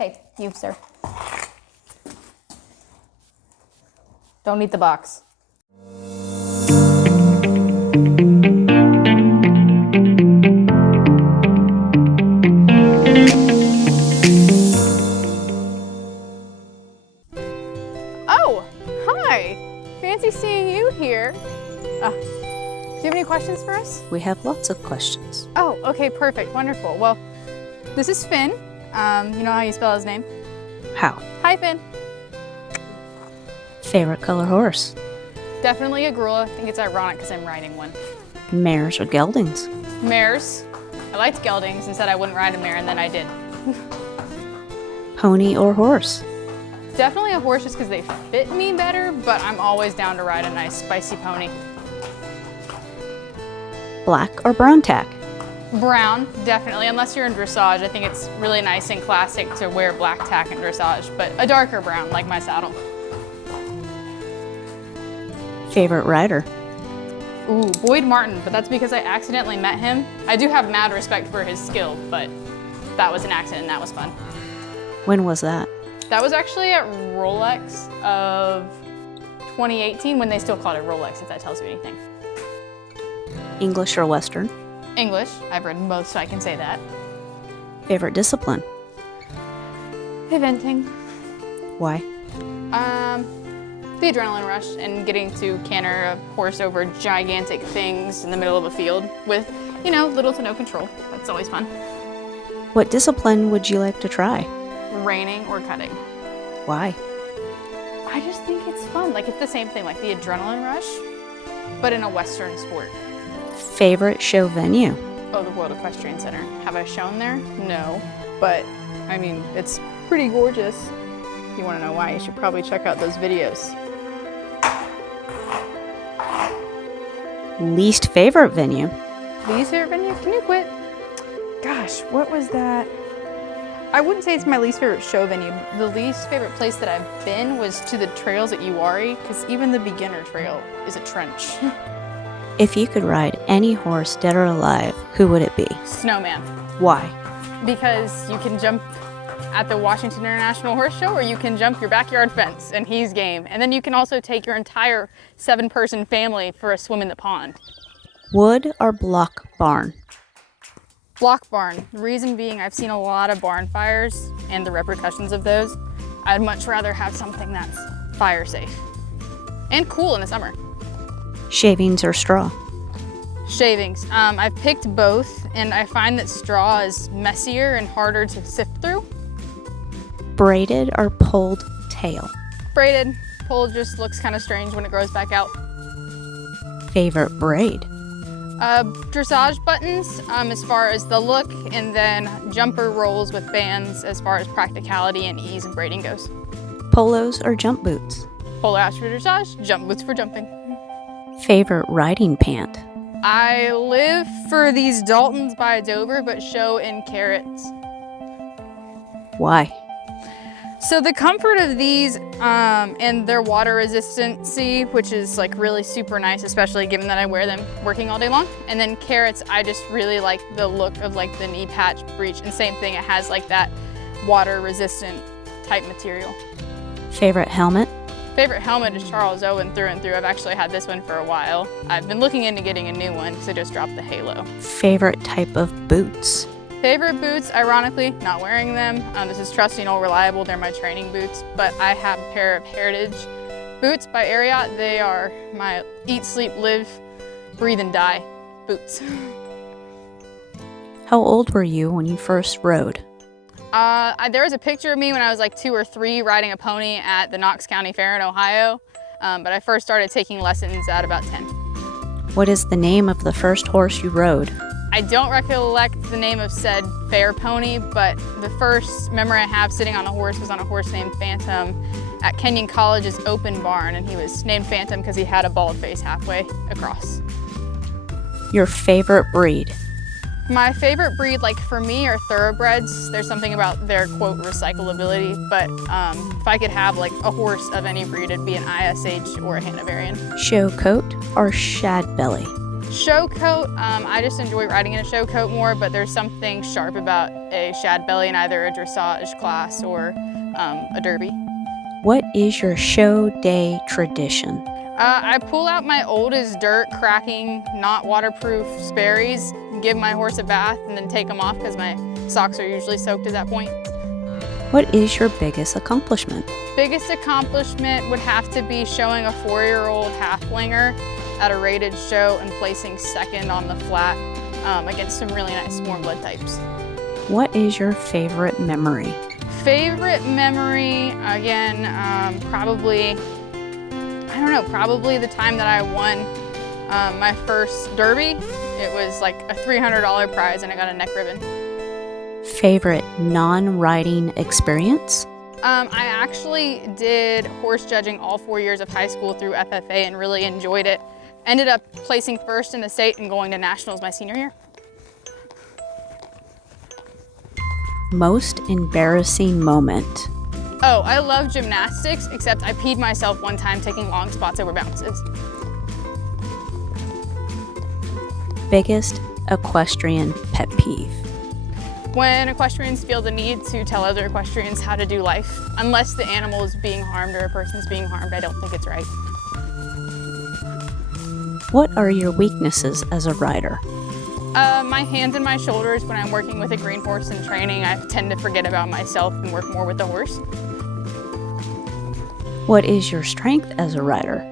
Hey, you, sir. Don't eat the box. Oh, hi. Fancy seeing you here. Do you have any questions for us? We have lots of questions. Oh, okay, perfect, wonderful. Well, this is Finn. You know how you spell his name? How? Hi, Finn. Favorite color horse? Definitely a gruel. I think it's ironic because I'm riding one. Mares or geldings? Mares. I liked geldings and said I wouldn't ride a mare, and then I did. Pony or horse? Definitely a horse just because they fit me better, but I'm always down to ride a nice spicy pony. Black or brown tack? Brown, definitely, unless you're in dressage. I think it's really nice and classic to wear black tack in dressage, but a darker brown, like my saddle. Favorite rider? Ooh, Boyd Martin, but that's because I accidentally met him. I do have mad respect for his skill, but that was an accident and that was fun. When was that? That was actually at Rolex of 2018, when they still called it Rolex, if that tells you anything. English or Western? English. I've read both, so I can say that. Favorite discipline? Eventing. Why? The adrenaline rush and getting to canter a horse over gigantic things in the middle of a field with, you know, little to no control. That's always fun. What discipline would you like to try? Reining or cutting. Why? I just think it's fun. Like, it's the same thing, like the adrenaline rush, but in a Western sport. Favorite show venue? Oh, the World Equestrian Center. Have I shown there? No, but I mean, it's pretty gorgeous. If you want to know why, you should probably check out those videos. Least favorite venue? Least favorite venue? Can you quit? Gosh, what was that? I wouldn't say it's my least favorite show venue. The least favorite place that I've been was to the trails at Uwharrie, because even the beginner trail is a trench. If you could ride any horse, dead or alive, who would it be? Snowman. Why? Because you can jump at the Washington International Horse Show, or you can jump your backyard fence, and he's game. And then you can also take your entire 7-person family for a swim in the pond. Wood or block barn? Block barn. The reason being, I've seen a lot of barn fires and the repercussions of those. I'd much rather have something that's fire safe and cool in the summer. Shavings or straw? Shavings. I've picked both, and I find that straw is messier and harder to sift through. Braided or pulled tail? Braided. Pulled just looks kind of strange when it grows back out. Favorite braid? Dressage buttons as far as the look, and then jumper rolls with bands as far as practicality and ease of braiding goes. Polos or jump boots? Polo hats for dressage, jump boots for jumping. Favorite riding pant? I live for these Daltons by Dover, but show in carrots. Why? So the comfort of these and their water resistancy, which is like really super nice, especially given that I wear them working all day long. And then carrots, I just really like the look of like the knee patch breech, and same thing, it has like that water resistant type material. Favorite helmet? Favorite helmet is Charles Owen through and through. I've actually had this one for a while. I've been looking into getting a new one because I just dropped the Halo. Favorite type of boots? Favorite boots, ironically, not wearing them. This is Trusty and Old Reliable. They're my training boots, but I have a pair of Heritage boots by Ariat. They are my eat, sleep, live, breathe, and die boots. How old were you when you first rode? There was a picture of me when I was like 2 or 3 riding a pony at the Knox County Fair in Ohio, but I first started taking lessons at about 10. What is the name of the first horse you rode? I don't recollect the name of said fair pony, but the first memory I have sitting on a horse was on a horse named Phantom at Kenyon College's open barn, and he was named Phantom because he had a bald face halfway across. Your favorite breed? My favorite breed, like for me, are thoroughbreds. There's something about their, quote, recyclability, but if I could have like a horse of any breed, it'd be an ISH or a Hanoverian. Show coat or shad belly? Show coat, I just enjoy riding in a show coat more, but there's something sharp about a shad belly in either a dressage class or a derby. What is your show day tradition? I pull out my oldest dirt cracking, not waterproof Sperry's, give my horse a bath, and then take them off because my socks are usually soaked at that point. What is your biggest accomplishment? Biggest accomplishment would have to be showing a 4-year-old halflinger at a rated show and placing second on the flat against some really nice warm blood types. What is your favorite memory? Favorite memory, again, probably the time that I won my first derby. It was like a $300 prize and I got a neck ribbon. Favorite non-riding experience? I actually did horse judging all 4 years of high school through FFA and really enjoyed it. Ended up placing first in the state and going to nationals my senior year. Most embarrassing moment? Oh, I love gymnastics, except I peed myself one time taking long spots over bounces. Biggest equestrian pet peeve? When equestrians feel the need to tell other equestrians how to do life, unless the animal is being harmed or a person's being harmed, I don't think it's right. What are your weaknesses as a rider? My hands and my shoulders. When I'm working with a green horse in training, I tend to forget about myself and work more with the horse. What is your strength as a rider?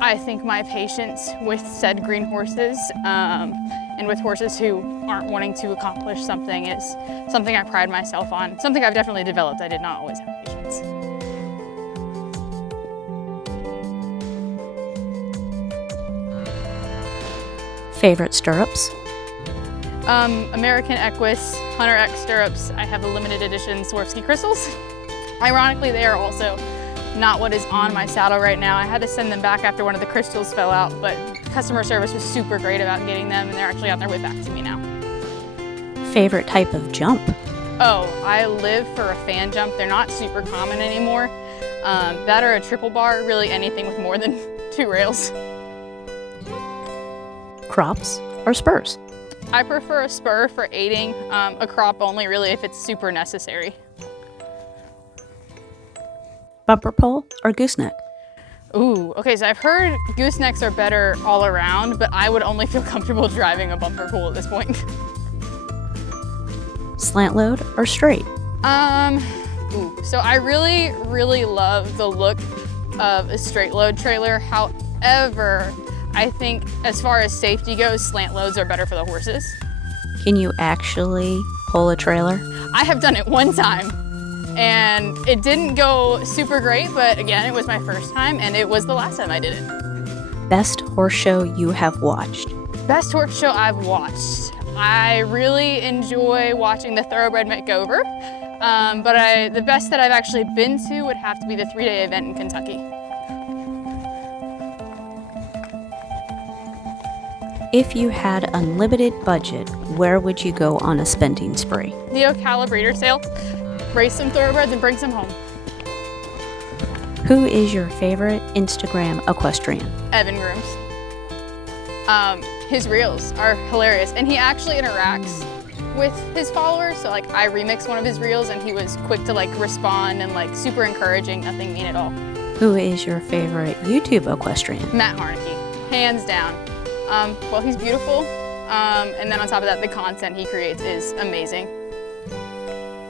I think my patience with said green horses and with horses who aren't wanting to accomplish something is something I pride myself on. Something I've definitely developed. I did not always have patience. Favorite stirrups? American Equus Hunter X stirrups. I have a limited edition Swarovski crystals. Ironically, they are also not what is on my saddle right now. I had to send them back after one of the crystals fell out, but customer service was super great about getting them, and they're actually on their way back to me now. Favorite type of jump? Oh, I live for a fan jump. They're not super common anymore. That or a triple bar, really anything with more than 2 rails. Crops or spurs? I prefer a spur for aiding, a crop only really if it's super necessary. Bumper pole or gooseneck? Ooh, okay, so I've heard goosenecks are better all around, but I would only feel comfortable driving a bumper pool at this point. Slant load or straight? So I really love the look of a straight load trailer. However, I think as far as safety goes, slant loads are better for the horses. Can you actually pull a trailer? I have done it one time and it didn't go super great, but again, it was my first time and it was the last time I did it. Best horse show you have watched? Best horse show I've watched. I really enjoy watching the Thoroughbred Makeover, but the best that I've actually been to would have to be the 3-day event in Kentucky. If you had unlimited budget, where would you go on a spending spree? The Ocala breeder sale, race some thoroughbreds and bring some home. Who is your favorite Instagram equestrian? Evan Grooms. His reels are hilarious and he actually interacts with his followers. So like I remixed one of his reels and he was quick to like respond and like super encouraging, nothing mean at all. Who is your favorite YouTube equestrian? Matt Harneke, hands down. Well, he's beautiful, and then on top of that, the content he creates is amazing.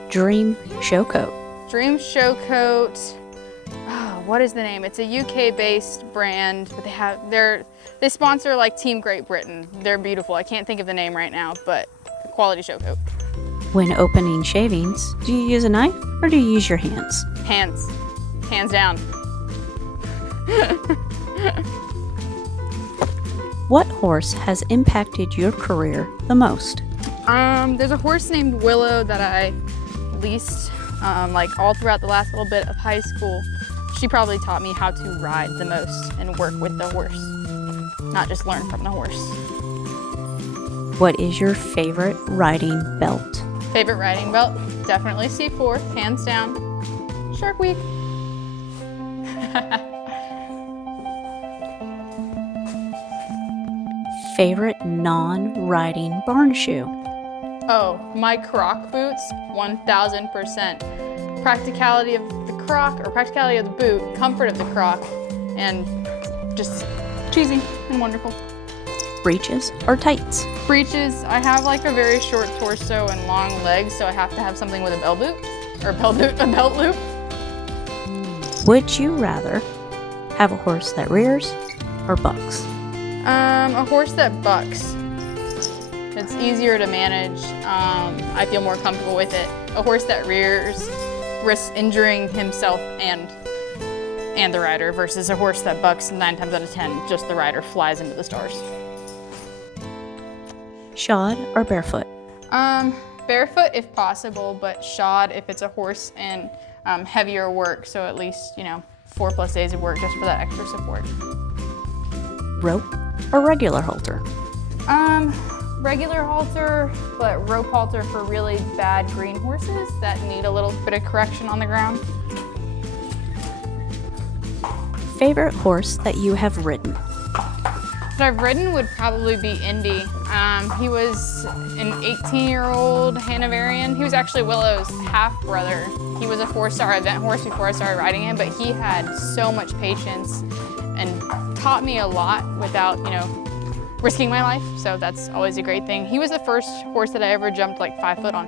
Dream show coat. Dream show coat, oh, what is the name? It's a UK-based brand, but they sponsor like Team Great Britain. They're beautiful. I can't think of the name right now, but quality show coat. When opening shavings, do you use a knife or do you use your hands? Hands down. What horse has impacted your career the most? There's a horse named Willow that I leased like all throughout the last little bit of high school. She probably taught me how to ride the most and work with the horse, not just learn from the horse. What is your favorite riding belt? Favorite riding belt? Definitely C4, hands down. Shark Week. Favorite non-riding barn shoe? Oh, my Croc boots, 1000%. Practicality of the Croc, or practicality of the boot, comfort of the Croc, and just cheesy and wonderful. Breeches or tights? Breeches, I have like a very short torso and long legs, so I have to have something with a bell boot, or a belt loop. Would you rather have a horse that rears or bucks? A horse that bucks. It's easier to manage. I feel more comfortable with it. A horse that rears risks injuring himself and the rider, versus a horse that bucks 9 times out of 10, just the rider flies into the stars. Shod or barefoot? Barefoot if possible, but shod if it's a horse in heavier work, so at least, 4+ days of work just for that extra support. Rope or regular halter? Regular halter, but rope halter for really bad green horses that need a little bit of correction on the ground. Favorite horse that you have ridden? That I've ridden would probably be Indy. He was an 18-year-old Hanoverian. He was actually Willow's half-brother. He was a 4-star event horse before I started riding him, but he had so much patience and taught me a lot without, risking my life, so that's always a great thing. He was the first horse that I ever jumped like 5 foot on.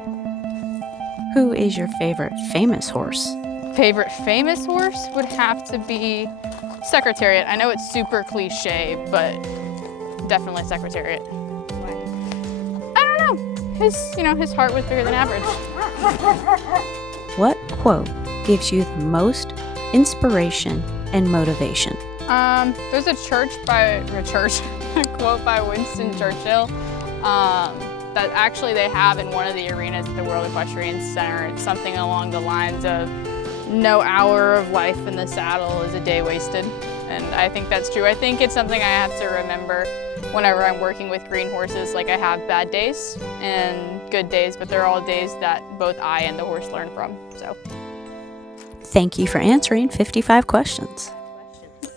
Who is your favorite famous horse? Favorite famous horse would have to be Secretariat. I know it's super cliche, but definitely Secretariat. I don't know. His heart was bigger than average. What quote gives you the most inspiration and motivation? There's a quote by Winston Churchill that actually they have in one of the arenas at the World Equestrian Center. It's something along the lines of, "No hour of life in the saddle is a day wasted." And I think that's true. I think it's something I have to remember whenever I'm working with green horses. Like, I have bad days and good days, but they're all days that both I and the horse learn from, so. Thank you for answering 55 questions.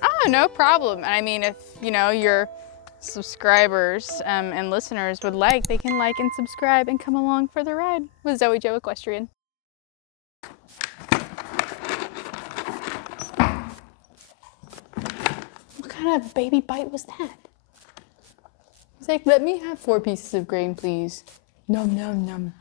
Oh, no problem. I mean, if, your subscribers and listeners would like, they can like and subscribe and come along for the ride with Zoey Jo Equestrian. What kind of baby bite was that? He's like, "Let me have 4 pieces of grain, please." Nom, nom, nom.